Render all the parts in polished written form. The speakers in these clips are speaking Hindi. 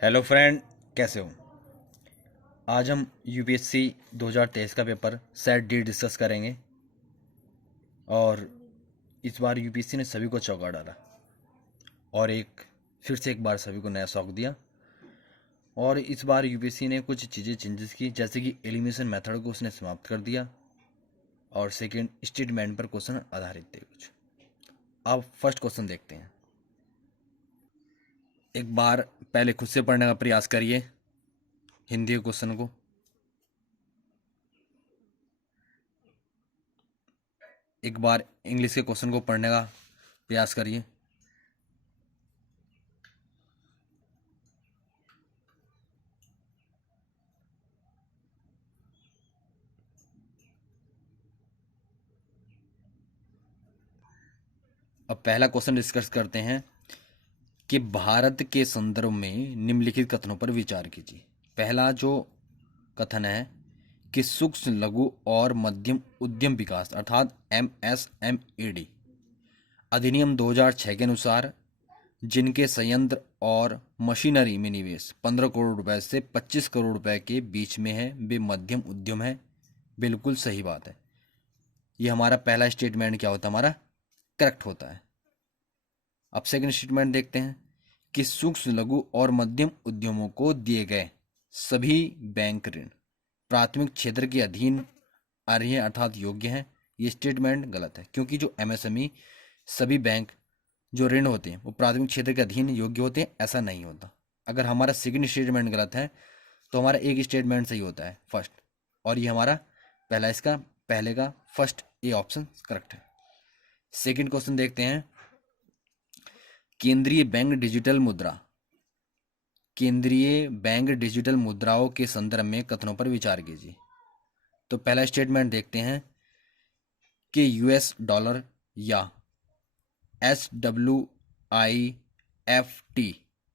हेलो फ्रेंड, कैसे हो। आज हम यूपीएससी 2023 का पेपर सेट डी डिस्कस करेंगे। और इस बार यूपीएससी ने सभी को चौंका डाला और फिर से एक बार सभी को नया शौक दिया। और इस बार यूपीएससी ने कुछ चीज़ें चेंजेस की, जैसे कि एलिमिनेशन मेथड को उसने समाप्त कर दिया और सेकंड स्टेटमेंट पर क्वेश्चन आधारित थे कुछ। अब फर्स्ट क्वेश्चन देखते हैं। एक बार पहले खुद से पढ़ने का प्रयास करिए हिंदी के क्वेश्चन को। एक बार इंग्लिश के क्वेश्चन को पढ़ने का प्रयास करिए। अब पहला क्वेश्चन डिस्कस करते हैं कि भारत के संदर्भ में निम्नलिखित कथनों पर विचार कीजिए। पहला जो कथन है कि सूक्ष्म लघु और मध्यम उद्यम विकास अर्थात MSMED अधिनियम 2006 के अनुसार जिनके संयंत्र और मशीनरी में निवेश 15 करोड़ रुपए से 25 करोड़ रुपए के बीच में है वे मध्यम उद्यम है। बिल्कुल सही बात है। ये हमारा पहला स्टेटमेंट क्या होता है, हमारा करेक्ट होता है। अब सेकंड स्टेटमेंट देखते हैं कि सूक्ष्म लघु और मध्यम उद्यमों को दिए गए सभी बैंक ऋण प्राथमिक क्षेत्र के अधीन अर्ह अर्थात योग्य हैं। ये स्टेटमेंट गलत है, क्योंकि जो MSME सभी बैंक जो ऋण होते हैं वो प्राथमिक क्षेत्र के अधीन योग्य होते हैं, ऐसा नहीं होता। अगर हमारा सेकंड स्टेटमेंट गलत है तो हमारा एक स्टेटमेंट सही होता है, फर्स्ट। और ये हमारा पहले का फर्स्ट ए ऑप्शन करेक्ट है। सेकंड क्वेश्चन देखते हैं। केंद्रीय बैंक डिजिटल मुद्राओं के संदर्भ में कथनों पर विचार कीजिए। तो पहला स्टेटमेंट देखते हैं कि US डॉलर या SWIFT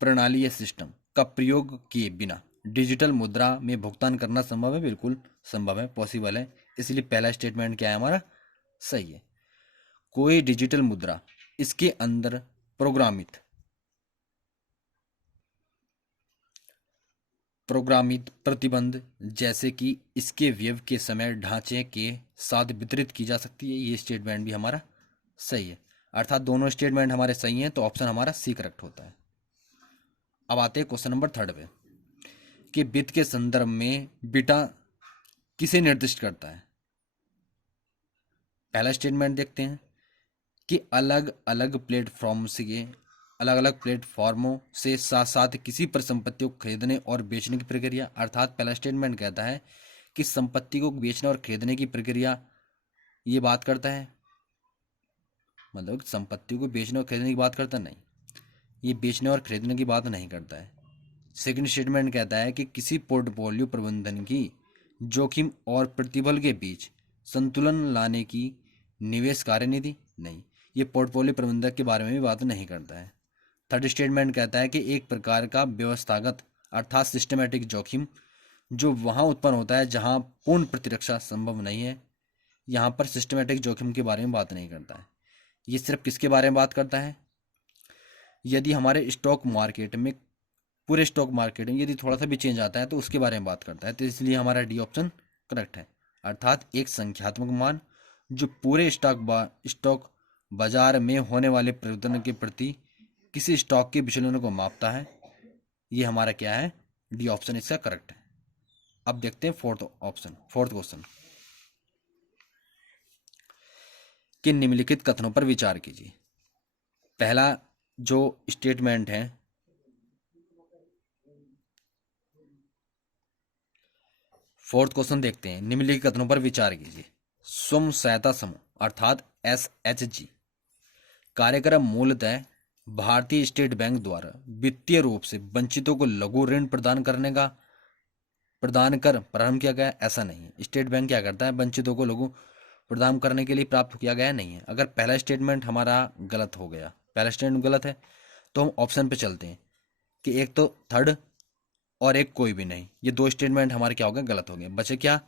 प्रणाली या सिस्टम का प्रयोग किए बिना डिजिटल मुद्रा में भुगतान करना संभव है। बिल्कुल संभव है, पॉसिबल है। इसलिए पहला स्टेटमेंट क्या है, हमारा सही है। कोई डिजिटल मुद्रा इसके अंदर प्रोग्रामित प्रतिबंध जैसे कि इसके व्यय के समय ढांचे के साथ वितरित की जा सकती है। ये स्टेटमेंट भी हमारा सही है। अर्थात दोनों स्टेटमेंट हमारे सही हैं, तो ऑप्शन हमारा सी करेक्ट होता है। अब आते हैं क्वेश्चन नंबर 3 पे कि वित्त के संदर्भ में बीटा किसे निर्दिष्ट करता है। पहला स्टेटमेंट देखते हैं कि अलग अलग प्लेटफॉर्मों से साथ साथ किसी परिसंपत्ति को खरीदने और बेचने की प्रक्रिया। अर्थात पहला स्टेटमेंट कहता है कि संपत्ति को बेचने और खरीदने की प्रक्रिया ये बात करता है, मतलब संपत्ति को बेचने और खरीदने की बात करता नहीं, ये बेचने और खरीदने की बात नहीं करता है। सेकंड स्टेटमेंट कहता है कि किसी पोर्टफोलियो प्रबंधन की जोखिम और प्रतिबल के बीच संतुलन लाने की निवेश कार्यनीति नहीं, ये पोर्टफोलियो प्रबंधक के बारे में भी बात नहीं करता है। थर्ड स्टेटमेंट कहता है कि एक प्रकार का व्यवस्थागत अर्थात सिस्टमेटिक जोखिम जो वहां उत्पन्न होता है जहां पूर्ण प्रतिरक्षा संभव नहीं है। यहाँ पर सिस्टमेटिक जोखिम के बारे में बात नहीं करता है। ये सिर्फ किसके बारे में बात करता है, यदि हमारे पूरे स्टॉक मार्केट में यदि थोड़ा सा भी चेंज आता है तो उसके बारे में बात करता है। तो इसलिए हमारा डी ऑप्शन करेक्ट है। अर्थात एक संख्यात्मक मान जो पूरे स्टॉक बाजार में होने वाले परिवर्तन के प्रति किसी स्टॉक के विचलन को मापता है। ये हमारा क्या है, डी ऑप्शन इसका करेक्ट है। अब देखते हैं फोर्थ क्वेश्चन कि निम्नलिखित कथनों पर विचार कीजिए। पहला जो स्टेटमेंट है, फोर्थ क्वेश्चन देखते हैं। निम्नलिखित कथनों पर विचार कीजिए। स्वयं सहायता समूह अर्थात SHG कार्यक्रम मूलतः भारतीय स्टेट बैंक द्वारा वित्तीय रूप से वंचितों को लघु ऋण प्रदान कर प्रारंभ किया गया, ऐसा नहीं है। स्टेट बैंक क्या करता है, वंचितों को लघु प्रदान करने के लिए प्राप्त किया गया नहीं है। अगर पहला स्टेटमेंट हमारा गलत हो गया, पहला स्टेटमेंट गलत है, तो हम ऑप्शन पे चलते हैं कि एक तो थर्ड और एक कोई भी नहीं। ये दो स्टेटमेंट हमारे क्या हो गए, गलत हो गए। बचे क्या,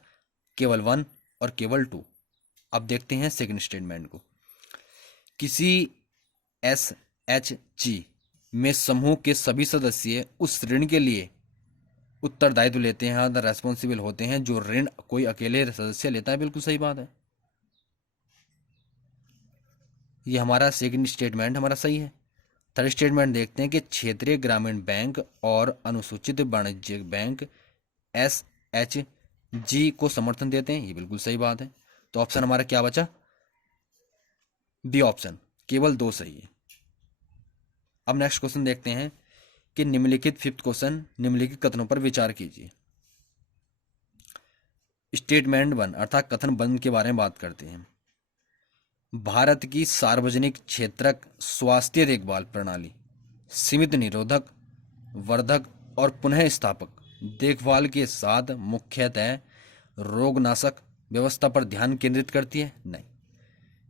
केवल 1 और केवल 2। अब देखते हैं सेकंड स्टेटमेंट को। किसी SHG में समूह के सभी सदस्य उस ऋण के लिए उत्तरदायित्व लेते हैं, द रेस्पॉन्सिबल होते हैं जो ऋण कोई अकेले सदस्य लेता है। बिल्कुल सही बात है, ये हमारा सेकंड स्टेटमेंट हमारा सही है। थर्ड स्टेटमेंट देखते हैं कि क्षेत्रीय ग्रामीण बैंक और अनुसूचित वाणिज्यिक बैंक SHG को समर्थन देते हैं। ये बिल्कुल सही बात है। तो ऑप्शन हमारा क्या बचा? बी ऑप्शन, केवल 2 सही है। अब नेक्स्ट क्वेश्चन देखते हैं कि निम्नलिखित फिफ्थ क्वेश्चन, निम्नलिखित कथनों पर विचार कीजिए। स्टेटमेंट 1 अर्थात कथन 1 के बारे में बात करते हैं। भारत की सार्वजनिक क्षेत्रक स्वास्थ्य देखभाल प्रणाली सीमित, निरोधक, वर्धक और पुनः स्थापक देखभाल के साथ मुख्यतः रोगनाशक व्यवस्था पर ध्यान केंद्रित करती है। नहीं,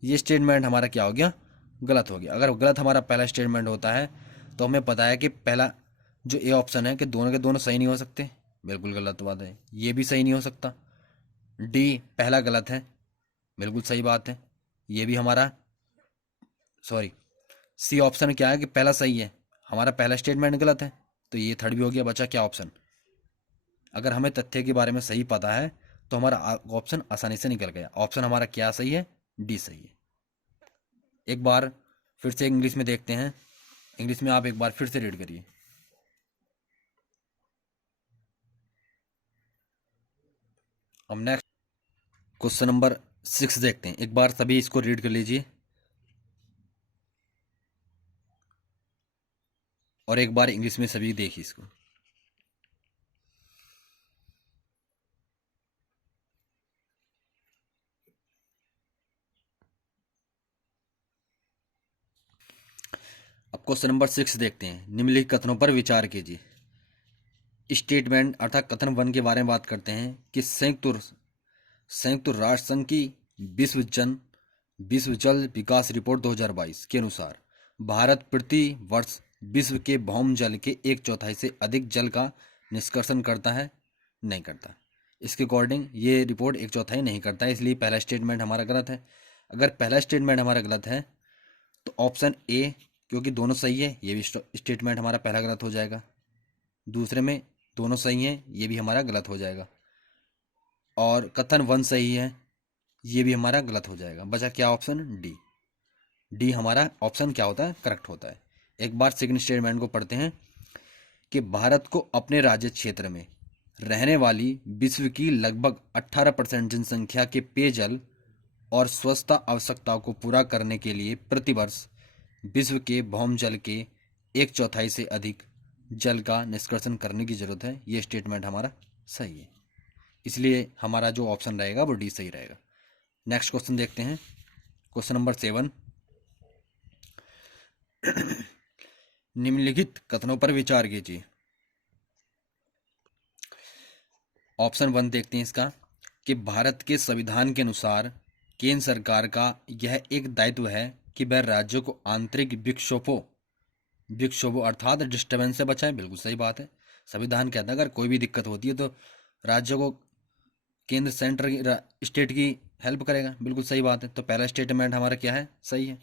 ये स्टेटमेंट हमारा क्या हो गया? गलत हो गया। अगर गलत हमारा पहला स्टेटमेंट होता है तो हमें पता है कि पहला जो ए ऑप्शन है कि दोनों के दोनों सही नहीं हो सकते, बिल्कुल गलत बात है। ये भी सही नहीं हो सकता। डी पहला गलत है, बिल्कुल सही बात है। ये भी हमारा सॉरी सी ऑप्शन क्या है कि पहला सही है, हमारा पहला स्टेटमेंट गलत है, तो ये थर्ड भी हो गया। बचा क्या ऑप्शन? अगर हमें तथ्य के बारे में सही पता है तो हमारा ऑप्शन आसानी से निकल गया। ऑप्शन हमारा क्या सही है? डी सही है। एक बार फिर से इंग्लिश में देखते हैं, इंग्लिश में आप एक बार फिर से रीड करिए। अब नेक्स्ट क्वेश्चन नंबर 6 देखते हैं, एक बार सभी इसको रीड कर लीजिए और एक बार इंग्लिश में सभी देखिए इसको। अब क्वेश्चन नंबर 6 देखते हैं, निम्नलिखित कथनों पर विचार कीजिए। स्टेटमेंट अर्थात कथन 1 के बारे में बात करते हैं कि संयुक्त राष्ट्र संघ की विश्व जल विकास रिपोर्ट 2022 के अनुसार भारत प्रति वर्ष विश्व के भौम जल के 1/4 से अधिक जल का निष्कर्षण करता है? नहीं करता। इसके अकॉर्डिंग ये रिपोर्ट 1/4 नहीं करता है, इसलिए पहला स्टेटमेंट हमारा गलत है। अगर पहला स्टेटमेंट हमारा गलत है तो ऑप्शन ए, क्योंकि दोनों सही है, ये भी स्टेटमेंट हमारा पहला गलत हो जाएगा। दूसरे में दोनों सही हैं, ये भी हमारा गलत हो जाएगा। और कथन 1 सही है, ये भी हमारा गलत हो जाएगा। बचा क्या ऑप्शन? डी। डी हमारा ऑप्शन क्या होता है? करेक्ट होता है। एक बार सेकंड स्टेटमेंट को पढ़ते हैं कि भारत को अपने राज्य क्षेत्र में रहने वाली विश्व की लगभग 18% जनसंख्या के पेयजल और स्वच्छता आवश्यकताओं को पूरा करने के लिए प्रतिवर्ष विश्व के भौम जल के 1/4 से अधिक जल का निष्कर्षण करने की जरूरत है। ये स्टेटमेंट हमारा सही है, इसलिए हमारा जो ऑप्शन रहेगा वो डी सही रहेगा। नेक्स्ट क्वेश्चन देखते हैं, क्वेश्चन नंबर 7। निम्नलिखित कथनों पर विचार कीजिए। ऑप्शन 1 देखते हैं इसका कि भारत के संविधान के अनुसार केंद्र सरकार का यह एक दायित्व है कि वह राज्यों को आंतरिक विक्षोभों अर्थात डिस्टर्बेंस से बचाए। बिल्कुल सही बात है। संविधान कहता है अगर कोई भी दिक्कत होती है तो राज्यों को केंद्र स्टेट की हेल्प करेगा। बिल्कुल सही बात है। तो पहला स्टेटमेंट हमारा क्या है? सही है।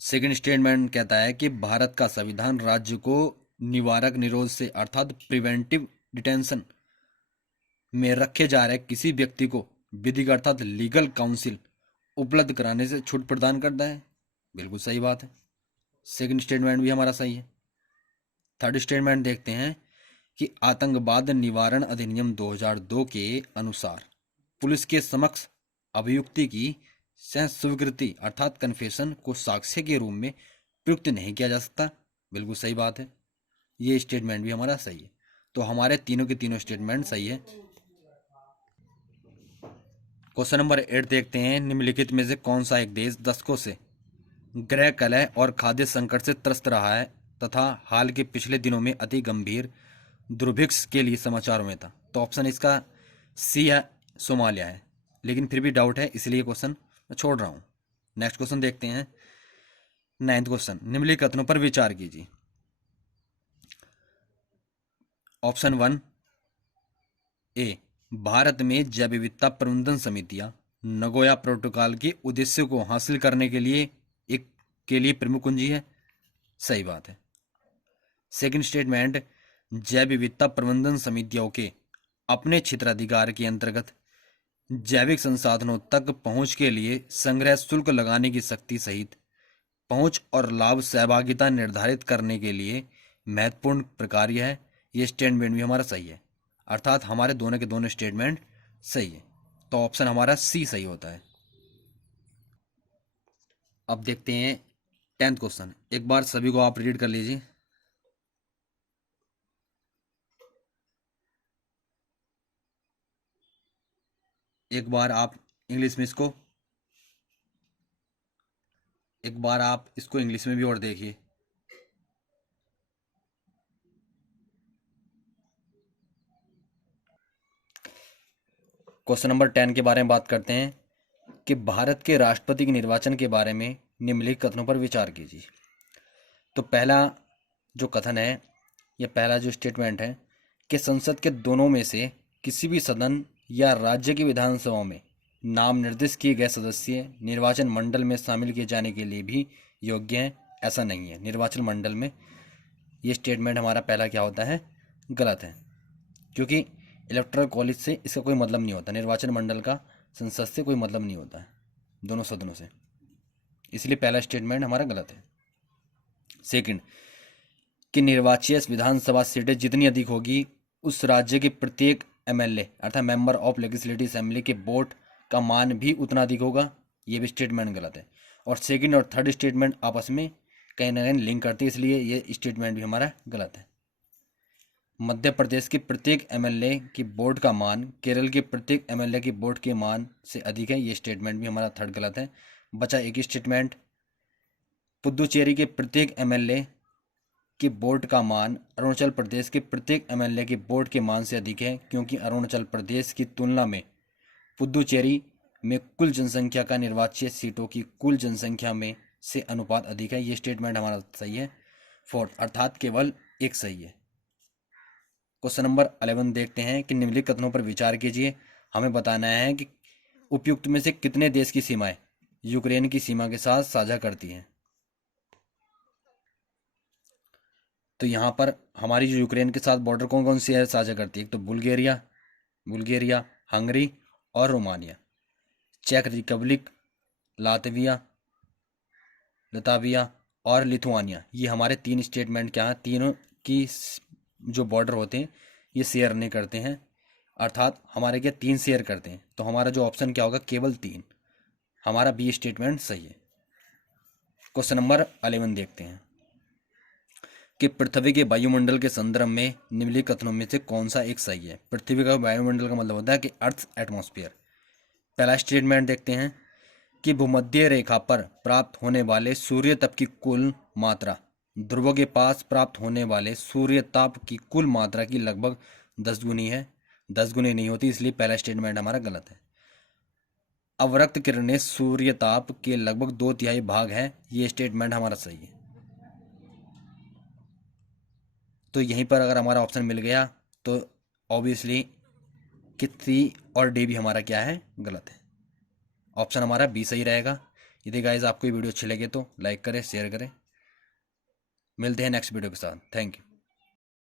सेकंड स्टेटमेंट कहता है कि भारत का संविधान राज्य को निवारक निरोध से अर्थात प्रिवेंटिव डिटेंशन में रखे जा रहे किसी व्यक्ति को विधिक अर्थात लीगल काउंसिल उपलब्ध कराने से छूट प्रदान करता है। बिल्कुल सही बात है। सेकंड स्टेटमेंट भी हमारा सही है। थर्ड स्टेटमेंट देखते हैं कि आतंकवाद निवारण अधिनियम 2002 के अनुसार पुलिस के समक्ष अभियुक्ति की स्वीकृति अर्थात कन्फेशन को साक्ष्य के रूप में प्रयुक्त नहीं किया जा सकता। बिल्कुल सही बात है। ये स्टेटमेंट भी हमारा सही है। तो हमारे तीनों के तीनों स्टेटमेंट सही है। क्वेश्चन नंबर 8 देखते हैं, निम्नलिखित में से कौन सा एक देश दशकों से गृह कलह और खाद्य संकट से त्रस्त रहा है तथा हाल के पिछले दिनों में अति गंभीर दुर्भिक्ष के लिए समाचारों में था? तो ऑप्शन इसका सी है, सोमालिया है, लेकिन फिर भी डाउट है इसलिए क्वेश्चन मैं छोड़ रहा हूँ। नेक्स्ट क्वेश्चन देखते हैं, 9th क्वेश्चन। निम्नलिखित कथनों पर विचार कीजिए। ऑप्शन 1 ए, भारत में जैव विविधता प्रबंधन समितियां नगोया प्रोटोकॉल के उद्देश्य को हासिल करने के लिए एक के लिए प्रमुख कुंजी है, सही बात है। सेकंड स्टेटमेंट, जैव विविधता प्रबंधन समितियों के अपने क्षेत्राधिकार के अंतर्गत जैविक संसाधनों तक पहुंच के लिए संग्रह शुल्क लगाने की शक्ति सहित पहुंच और लाभ सहभागिता निर्धारित करने के लिए महत्वपूर्ण प्रक्रिया है। ये स्टेटमेंट भी हमारा सही है, अर्थात हमारे दोनों के दोनों स्टेटमेंट सही है। तो ऑप्शन हमारा सी सही होता है। अब देखते हैं 10th क्वेश्चन, एक बार सभी को आप रीड कर लीजिए। एक बार आप इंग्लिश में इसको इंग्लिश में भी और देखिए। क्वेश्चन नंबर 10 के बारे में बात करते हैं कि भारत के राष्ट्रपति के निर्वाचन के बारे में निम्नलिखित कथनों पर विचार कीजिए। तो पहला जो कथन है, या पहला जो स्टेटमेंट है कि संसद के दोनों में से किसी भी सदन या राज्य की विधानसभा में नाम निर्दिष्ट किए गए सदस्य निर्वाचन मंडल में शामिल किए जाने के लिए भी योग्य हैं, ऐसा नहीं है। निर्वाचन मंडल में ये स्टेटमेंट हमारा पहला क्या होता है, गलत है, क्योंकि इलेक्टोरल कॉलेज से इसका कोई मतलब नहीं होता। निर्वाचन मंडल का संसद से कोई मतलब नहीं होता है, दोनों सदनों से, इसलिए पहला स्टेटमेंट हमारा गलत है। सेकंड, कि निर्वाचीय विधानसभा सीटें जितनी अधिक होगी उस राज्य के प्रत्येक एमएलए अर्थात मेंबर ऑफ लेजिस्लेटिव असेंबली के वोट का मान भी उतना अधिक होगा, ये भी स्टेटमेंट गलत है। और सेकंड और थर्ड स्टेटमेंट आपस में कहीं ना कहीं लिंक करती है, इसलिए ये स्टेटमेंट भी हमारा गलत है। मध्य प्रदेश के प्रत्येक एमएलए की वोट का मान केरल के प्रत्येक एमएलए की वोट के मान से अधिक है, ये स्टेटमेंट भी हमारा थर्ड गलत है। बचा एक स्टेटमेंट, पुदुचेरी के प्रत्येक एमएलए की वोट का मान अरुणाचल प्रदेश के प्रत्येक एमएलए की वोट के मान से अधिक है, क्योंकि अरुणाचल प्रदेश की तुलना में पुदुचेरी में कुल जनसंख्या का निर्वाचीय सीटों की कुल जनसंख्या में से अनुपात अधिक है, ये स्टेटमेंट हमारा सही है। फोर्थ, अर्थात केवल एक सही है। क्वेश्चन नंबर 11 देखते हैं कि निम्नलिखित कथनों पर विचार कीजिए। हमें बताना है कि उपयुक्त में से कितने देश की सीमाएं यूक्रेन की सीमा के साथ साझा करती हैं। तो यहाँ पर हमारी जो यूक्रेन के साथ बॉर्डर कौन कौन सी है साझा करती है, एक तो बुल्गारिया, हंगरी और रोमानिया। चेक रिपब्लिक, लताविया और लिथुआनिया, ये हमारे तीन स्टेटमेंट क्या हैं, तीनों की जो बॉर्डर होते हैं ये शेयर नहीं करते हैं, अर्थात हमारे क्या तीन शेयर करते हैं। तो हमारा जो ऑप्शन क्या होगा, केवल तीन, हमारा बी स्टेटमेंट सही है। क्वेश्चन नंबर 11 देखते हैं कि पृथ्वी के वायुमंडल के संदर्भ में निम्नलिखित कथनों में से कौन सा एक सही है। पृथ्वी का वायुमंडल का मतलब होता है कि अर्थ एटमॉस्फेयर। पहला स्टेटमेंट देखते हैं कि भूमध्य रेखा पर प्राप्त होने वाले सूर्य ताप की कुल मात्रा ध्रुवों के पास प्राप्त होने वाले सूर्य ताप की कुल मात्रा की लगभग 10 गुनी है, 10 गुनी नहीं होती, इसलिए पहला स्टेटमेंट हमारा गलत है। अवरक्त किरणें सूर्य ताप के लगभग 2/3 भाग है, ये स्टेटमेंट हमारा सही है। तो यहीं पर अगर हमारा ऑप्शन मिल गया तो ऑब्वियसली कि सी और डी भी हमारा क्या है, गलत है। ऑप्शन हमारा बी सही रहेगा। यदि गाइस आपको ये वीडियो अच्छी लगे तो लाइक करें, शेयर करें। मिलते हैं नेक्स्ट वीडियो के साथ। Thank you.